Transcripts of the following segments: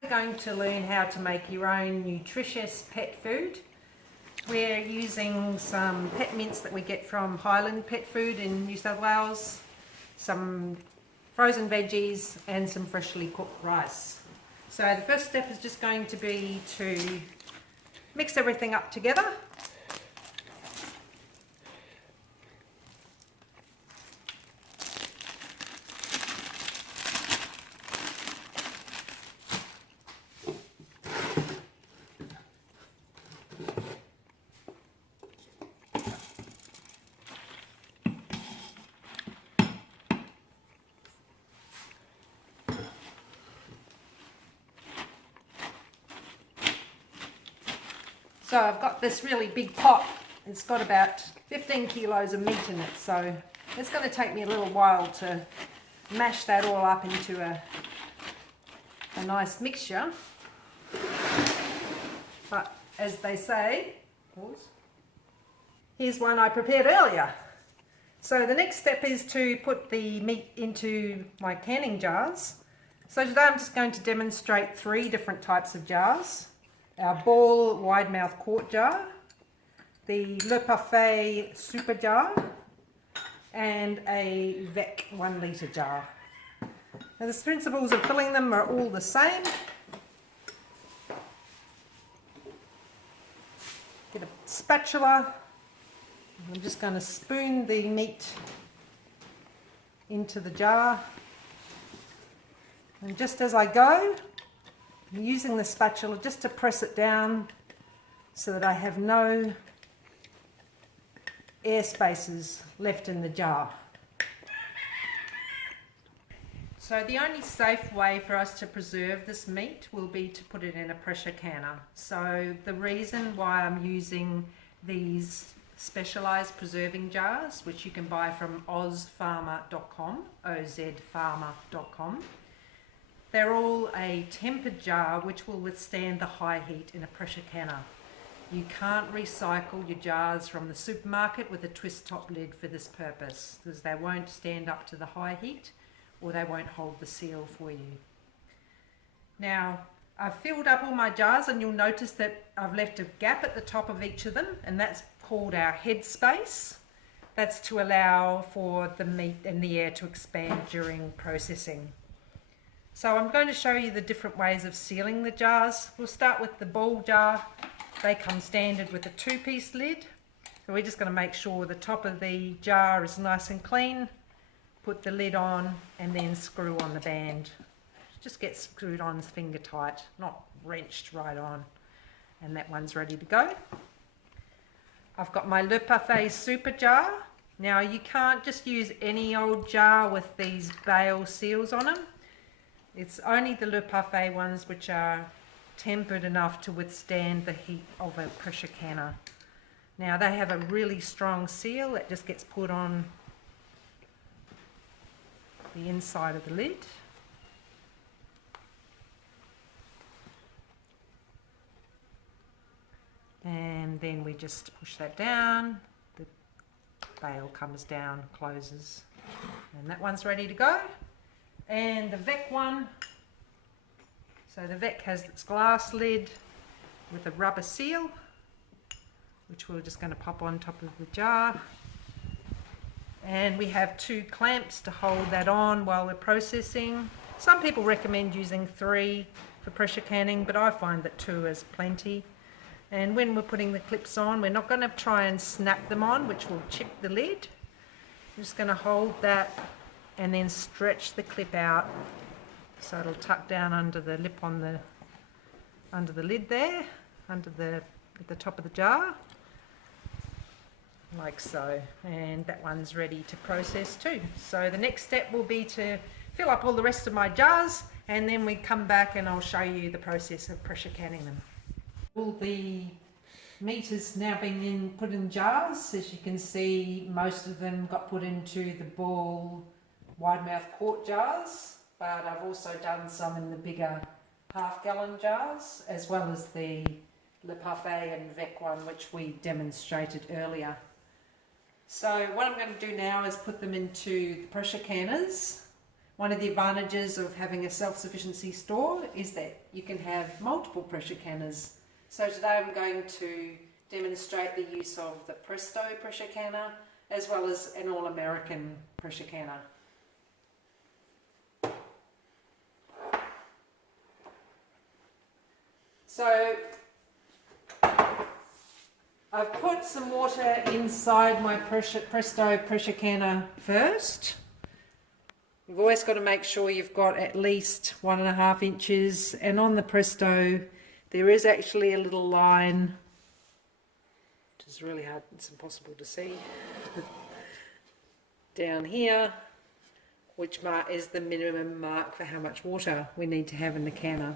We're going to learn how to make your own nutritious pet food. We're using some pet mints that we get from Highland Pet Food in New South Wales, some frozen veggies and some freshly cooked rice. So the first step is just going to be to mix everything up together. So I've got this really big pot. It's got about 15 kilos of meat in it, so it's going to take me a little while to mash that all up into a nice mixture. But as they say, here's one I prepared earlier. So the next step is to put the meat into my canning jars. So today I'm just going to demonstrate 3 different types of jars. Our ball wide mouth quart jar, the Le Parfait super jar, and a Vec 1 litre jar. Now the principles of filling them are all the same. Get a spatula. I'm just going to spoon the meat into the jar, and just as I go, I'm using the spatula just to press it down so that I have no air spaces left in the jar. So the only safe way for us to preserve this meat will be to put it in a pressure canner. So the reason why I'm using these specialised preserving jars, which you can buy from OzFarmer.com, OzFarmer.com, they're all a tempered jar which will withstand the high heat in a pressure canner. You can't recycle your jars from the supermarket with a twist top lid for this purpose, because they won't stand up to the high heat or they won't hold the seal for you. Now, I've filled up all my jars and you'll notice that I've left a gap at the top of each of them, and that's called our head space. That's to allow for the meat and the air to expand during processing. So I'm going to show you the different ways of sealing the jars. We'll start with the ball jar. They come standard with a 2-piece lid. So we're just going to make sure the top of the jar is nice and clean. Put the lid on and then screw on the band. Just get screwed on finger tight, not wrenched right on. And that one's ready to go. I've got my Le Parfait super jar. Now you can't just use any old jar with these bale seals on them. It's only the Le Parfait ones which are tempered enough to withstand the heat of a pressure canner. Now they have a really strong seal that just gets put on the inside of the lid. And then we just push that down, the bale comes down, closes, and that one's ready to go. And the Vec one, so the Vec has its glass lid with a rubber seal, which we're just going to pop on top of the jar. And we have 2 clamps to hold that on while we're processing. Some people recommend using 3 for pressure canning, but I find that 2 is plenty. And when we're putting the clips on, we're not going to try and snap them on, which will chip the lid. We're just going to hold that and then stretch the clip out so it'll tuck down under the lip on the under the lid there, under the at the top of the jar, like so. And that one's ready to process too. So the next step will be to fill up all the rest of my jars, and then we come back and I'll show you the process of pressure canning them. All the meat has now been put in jars. As you can see, most of them got put into the ball wide mouth quart jars, but I've also done some in the bigger half-gallon jars, as well as the Le Parfait and Vec one, which we demonstrated earlier. So what I'm going to do now is put them into the pressure canners. One of the advantages of having a self-sufficiency store is that you can have multiple pressure canners. So today I'm going to demonstrate the use of the Presto pressure canner as well as an All-American pressure canner. So I've put some water inside my Presto pressure canner first. You've always got to make sure you've got at least 1.5 inches, and on the Presto there is actually a little line, which is really hard, it's impossible to see, down here, which is the minimum mark for how much water we need to have in the canner.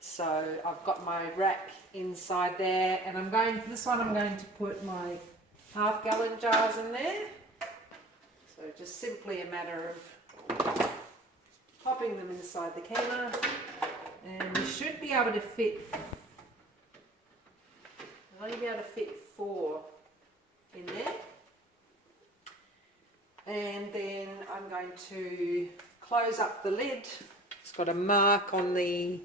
So I've got my rack inside there, and I'm going to put my 1/2 gallon jars in there. So just simply a matter of popping them inside the canner, and you should be able to fit, I'll only be able to fit 4 in there. And then I'm going to close up the lid. It's got a mark on the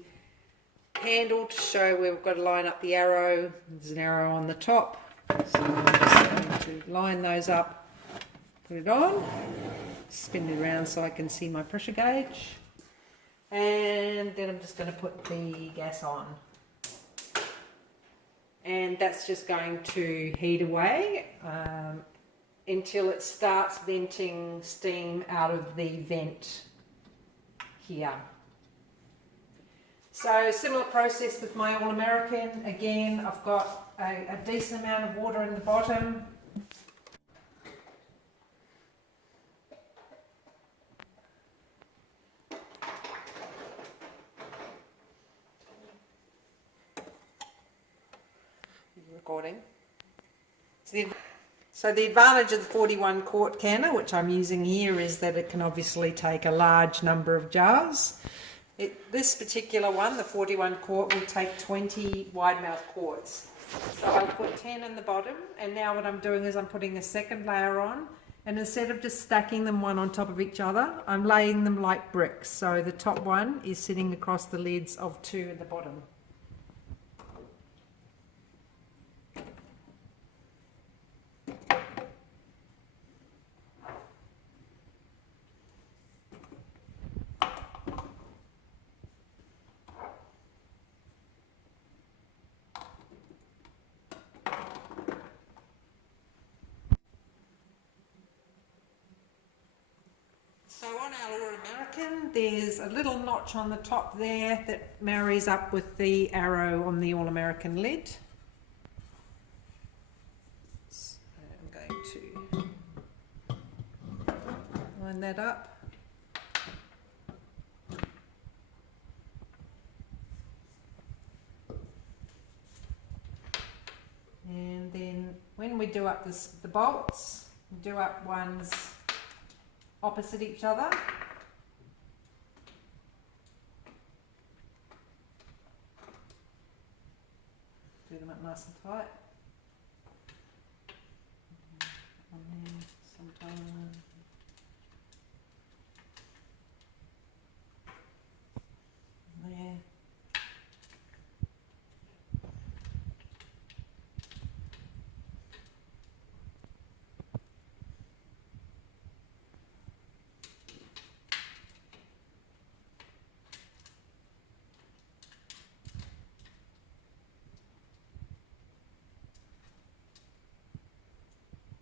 handle to show where we've got to line up the arrow. There's an arrow on the top, so I'm just going to line those up, put it on, spin it around so I can see my pressure gauge, and then I'm just going to put the gas on, and that's just going to heat away until it starts venting steam out of the vent here. So similar process with my All-American. Again, I've got a decent amount of water in the bottom. Recording. So the advantage of the 41 quart canner, which I'm using here, is that it can obviously take a large number of jars. This particular one, the 41 quart, will take 20 wide mouth quarts. So I'll put 10 in the bottom, and now what I'm doing is I'm putting a second layer on, and instead of just stacking them one on top of each other, I'm laying them like bricks. So the top one is sitting across the lids of 2 at the bottom. So on our All-American, there's a little notch on the top there that marries up with the arrow on the All-American lid. So I'm going to line that up. And then when we do up the bolts, we do up ones opposite each other. Do them up nice and tight. On there, sometimes. There.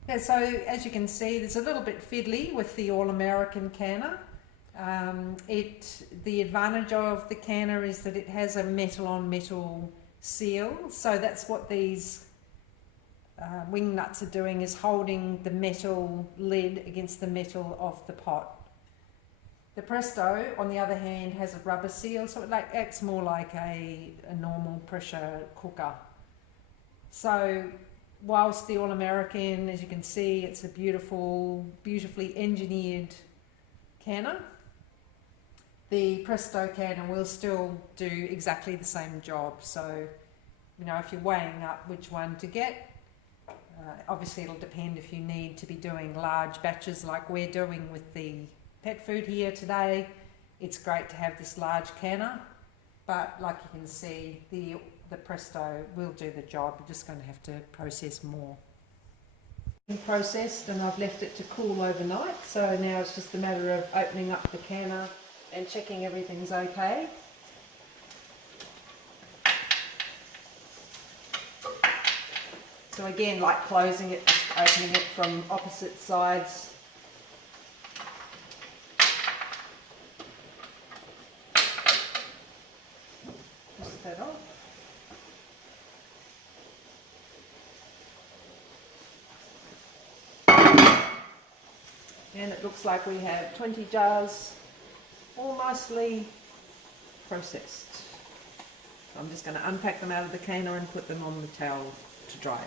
Yeah, so as you can see, there's a little bit fiddly with the All-American canner. The advantage of the canner is that it has a metal on metal seal, so that's what these wing nuts are doing, is holding the metal lid against the metal of the pot. The Presto, on the other hand, has a rubber seal, so it acts more like a normal pressure cooker. So whilst the All-American, as you can see, it's a beautifully engineered canner, the Presto canner will still do exactly the same job. So, you know, if you're weighing up which one to get, obviously it'll depend if you need to be doing large batches like we're doing with the pet food here today, it's great to have this large canner, but like you can see, the Presto will do the job. You're just going to have to process more. Processed, and I've left it to cool overnight, so now it's just a matter of opening up the canner and checking everything's okay. So again, like closing it, just opening it from opposite sides. Twist that off. And it looks like we have 20 jars all nicely processed. I'm just going to unpack them out of the canner and put them on the towel to dry.